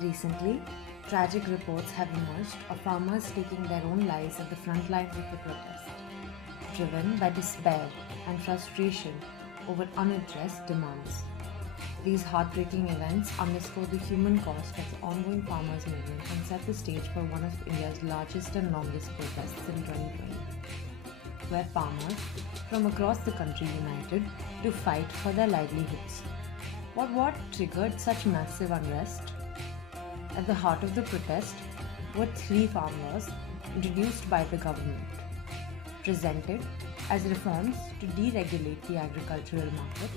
Recently, tragic reports have emerged of farmers taking their own lives at the front lines of the protest, driven by despair and frustration over unaddressed demands. These heartbreaking events underscore the human cost of the ongoing farmers' movement and set the stage for one of India's largest and longest protests in 2020, where farmers from across the country united to fight for their livelihoods. What triggered such massive unrest? At the heart of the protest were three farm laws introduced by the government, presented as reforms to deregulate the agricultural market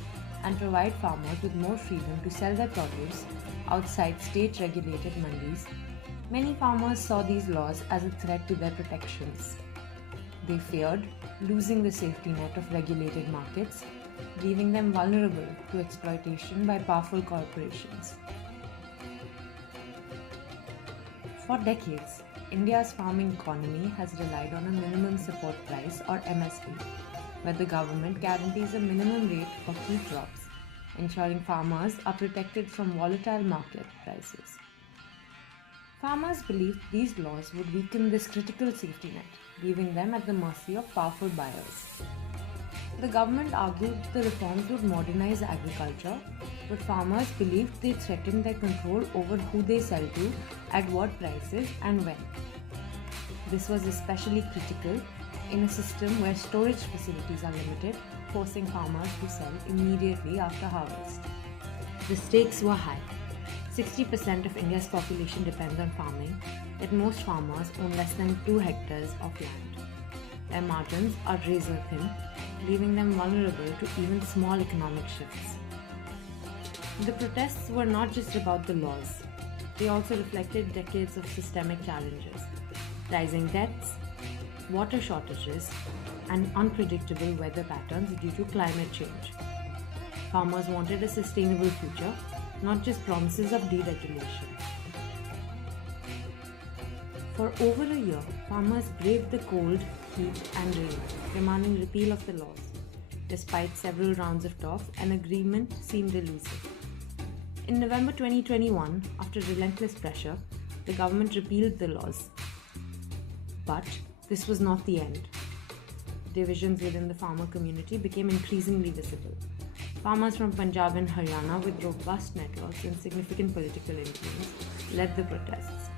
and provide farmers with more freedom to sell their produce outside state-regulated mandis. Many farmers saw these laws as a threat to their protections. They feared losing the safety net of regulated markets, leaving them vulnerable to exploitation by powerful corporations. For decades, India's farming economy has relied on a minimum support price or MSP, where the government guarantees a minimum rate for key crops, ensuring farmers are protected from volatile market prices. Farmers believed these laws would weaken this critical safety net, leaving them at the mercy of powerful buyers. The government argued the reforms would modernize agriculture, but farmers believed they threatened their control over who they sell to, at what prices, and when. This was especially critical in a system where storage facilities are limited, forcing farmers to sell immediately after harvest. The stakes were high. 60% of India's population depends on farming, yet most farmers own less than 2 hectares of land. Their margins are razor thin, leaving them vulnerable to even small economic shifts. The protests were not just about the laws. They also reflected decades of systemic challenges: rising debts, water shortages, and unpredictable weather patterns due to climate change. Farmers wanted a sustainable future, not just promises of deregulation. For over a year, farmers braved the cold, heat, and rain, demanding repeal of the laws. Despite several rounds of talks, an agreement seemed elusive. In November 2021, after relentless pressure, the government repealed the laws. But this was not the end. Divisions within the farmer community became increasingly visible. Farmers from Punjab and Haryana, with robust networks and significant political influence, led the protests.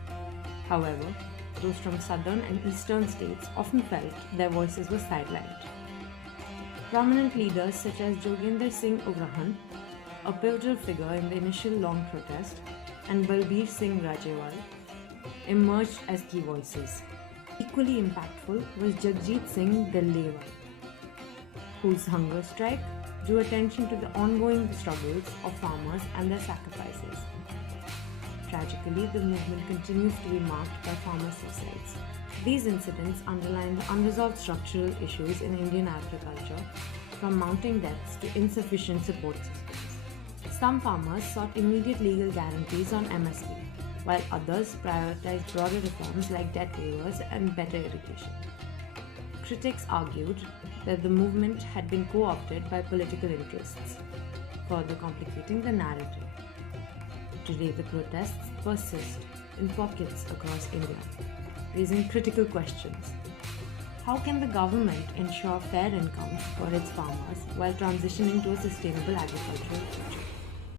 However, those from southern and eastern states often felt their voices were sidelined. Prominent leaders such as Jagjit Singh Dallewal, a pivotal figure in the initial long protest, and Singh Dallewal emerged as key voices. Equally impactful was Jagjit Singh Dallewal, whose hunger strike drew attention to the ongoing struggles of farmers and their sacrifices. Tragically, the movement continues to be marked by farmer suicides. These incidents underline the unresolved structural issues in Indian agriculture, from mounting debts to insufficient support systems. Some farmers sought immediate legal guarantees on MSP, while others prioritized broader reforms like debt waivers and better irrigation. Critics argued that the movement had been co-opted by political interests, further complicating the narrative. Today, the protests persist in pockets across India, raising critical questions. How can the government ensure fair incomes for its farmers while transitioning to a sustainable agricultural future?